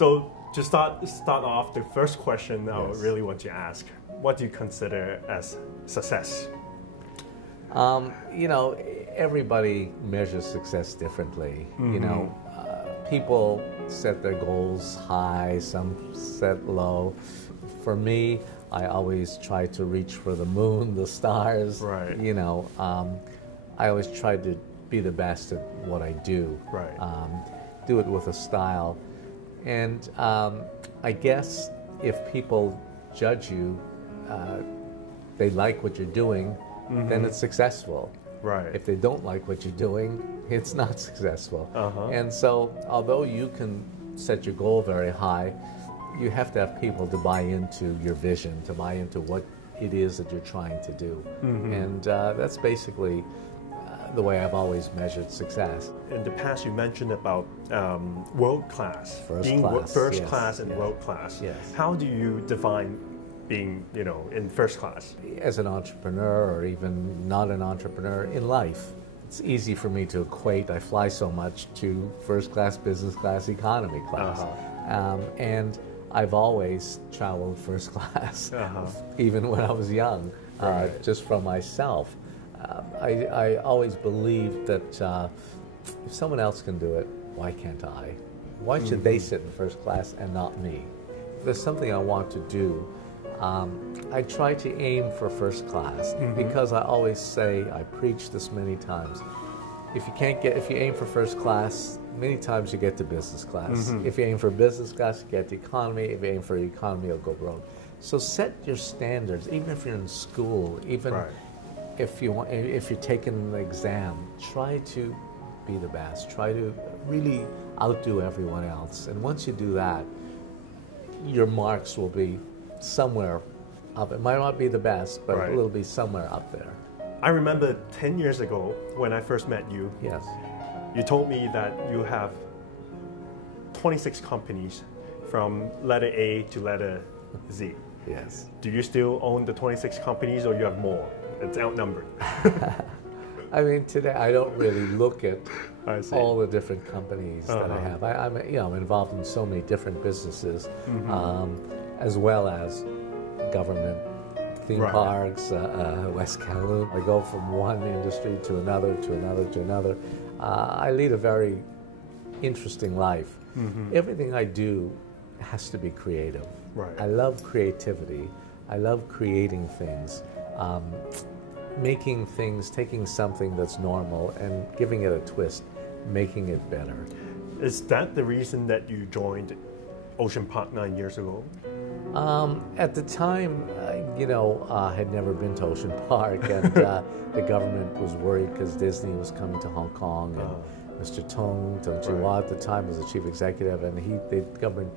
So to start off, the first question I really want to ask: what do you consider as success? You know, everybody measures success differently. You know, people set their goals high, some set low. For me, I always try to reach for the moon, the stars. Right. You know, I always try to be the best at what I do. Right. Do it with a style. And I guess if people judge you, they like what you're doing, then it's successful. Right. If they don't like what you're doing, it's not successful. And so, although you can set your goal very high, you have to have people to buy into your vision, to buy into what it is that you're trying to do. And that's basically the way I've always measured success. In the past, you mentioned about world class, first class and world class. Yes. How do you define being, you know, in first class? As an entrepreneur, or even not an entrepreneur, in life, it's easy for me to equate, I fly so much, to first class, business class, economy class. And I've always traveled first class, even when I was young, just from myself. I always believed that if someone else can do it, why can't I? Why should they sit in first class and not me? If there's something I want to do, I try to aim for first class, because I always say, I preach this many times, if you aim for first class, many times you get to business class. If you aim for business class, you get to economy. If you aim for economy, you'll go broke. So set your standards, even if you're in school, even if you're taking an exam, try to be the best. Try to really outdo everyone else. And once you do that, your marks will be somewhere up. It might not be the best, but it'll be somewhere up there. I remember 10 years ago when I first met you. Yes. You told me that you have 26 companies from letter A to letter Z. Yes. Do you still own the 26 companies, or you have more? It's outnumbered. I mean, today I don't really look at all the different companies that I have. I'm involved in so many different businesses, as well as government, theme parks, West Kowloon. I go from one industry to another, to another, to another. I lead a very interesting life. Everything I do has to be creative. I love creativity. I love creating things. Making things, taking something that's normal and giving it a twist, making it better. Is that the reason that you joined Ocean Park 9 years ago? At the time, I had never been to Ocean Park, and the government was worried because Disney was coming to Hong Kong, and Mr. Tung Chua at the time was the chief executive, and the government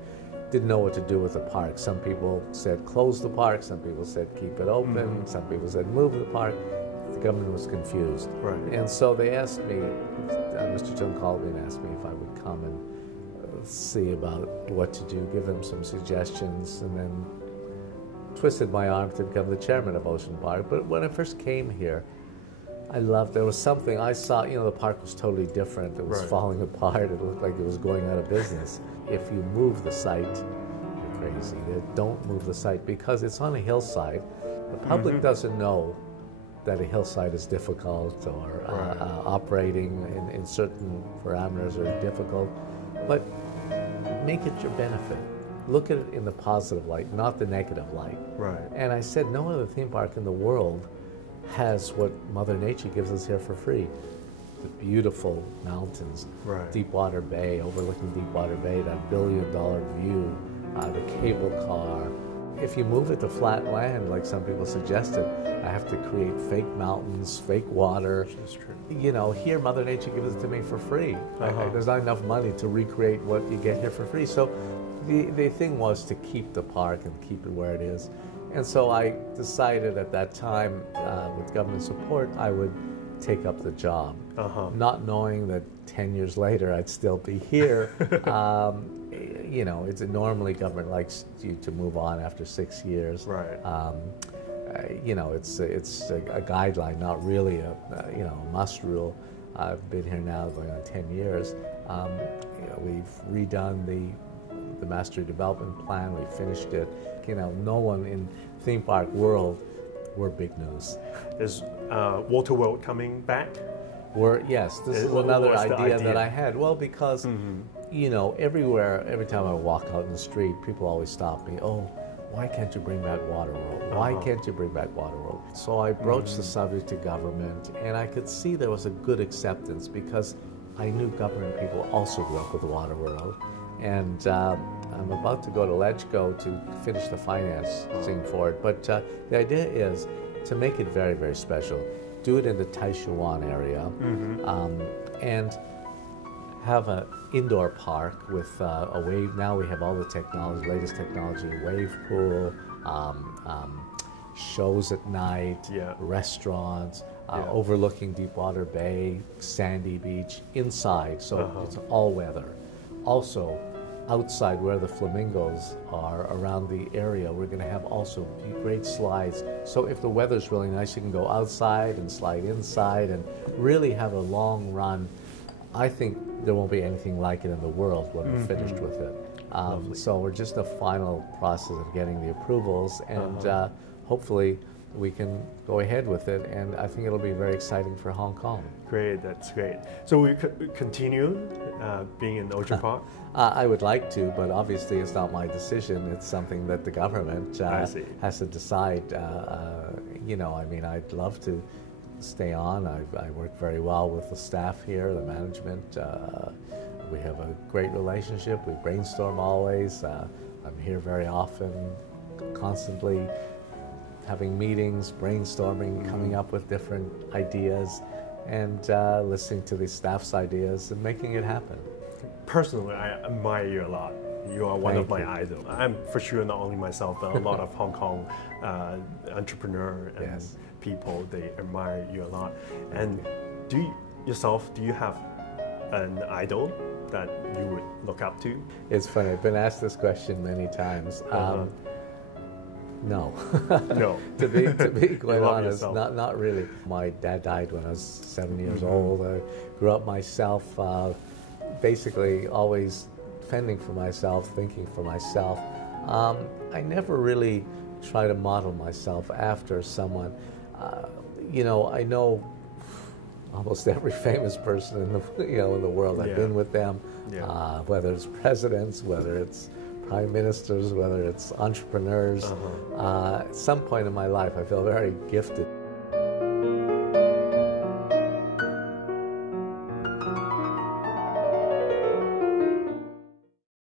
didn't know what to do with the park. Some people said close the park, some people said keep it open, some people said move the park. The government was confused. And so they asked me, Mr. Tung called me and asked me if I would come and see about what to do, give them some suggestions, and then twisted my arm to become the chairman of Ocean Park. But when I first came here, there was something I saw, the park was totally different. It was falling apart. It looked like it was going out of business. If you move the site, you're crazy. Don't move the site because it's on a hillside. The public doesn't know that a hillside is difficult, or operating in certain parameters are difficult. But make it your benefit. Look at it in the positive light, not the negative light. And I said, no other theme park in the world has what Mother Nature gives us here for free. The beautiful mountains, Deepwater Bay, overlooking Deepwater Bay, that billion-dollar view, the cable car. If you move it to flat land, like some people suggested, I have to create fake mountains, fake water. That's true. Here Mother Nature gives it to me for free. There's not enough money to recreate what you get here for free. So the thing was to keep the park and keep it where it is. And so I decided at that time, with government support, I would take up the job, not knowing that 10 years later I'd still be here. It's normally government likes you to move on after 6 years. It's a guideline, not really a must rule. I've been here now going on 10 years. We've redone the the master development plan. We finished it. You know, no one in theme park world were big news. Is Water World coming back? Yes, this is another idea that I had. Well, because, Mm-hmm. you know, everywhere, every time I walk out in the street, people always stop me. Oh, why can't you bring back Waterworld? Why can't you bring back Waterworld? So I broached the subject to government, and I could see there was a good acceptance because I knew government people also grew up with Waterworld. And I'm about to go to LegCo to finish the financing for it. But the idea is to make it very, very special. Do it in the Taishuan area, and have an indoor park with a wave. Now we have all the technology, latest technology, wave pool, shows at night, restaurants, overlooking Deepwater Bay, sandy beach, inside, so it's all weather. Also, outside where the flamingos are around the area, we're going to have also great slides. So if the weather's really nice, you can go outside and slide inside and really have a long run. I think there won't be anything like it in the world when we're finished with it. So we're just in the final process of getting the approvals, and hopefully we can go ahead with it, and I think it'll be very exciting for Hong Kong. Great, that's great. So we continue being in Ocean Park? I would like to, but obviously it's not my decision. It's something that the government has to decide. You know, I mean, I'd love to stay on. I work very well with the staff here, the management. We have a great relationship. We brainstorm always. I'm here very often, constantly having meetings, brainstorming, coming up with different ideas, and listening to the staff's ideas and making it happen. Personally, I admire you a lot. You are one of my idols. I'm for sure not only myself, but a lot of Hong Kong entrepreneurs and people, they admire you a lot. And do you have an idol that you would look up to? It's funny, I've been asked this question many times. No. No. to be quite honest, not really. My dad died when I was 7 years old. I grew up myself, basically always fending for myself, thinking for myself. I never really try to model myself after someone. You know, I know almost every famous person in the world. I've been with them, whether it's presidents, whether it's prime ministers, whether it's entrepreneurs. At some point in my life, I feel very gifted.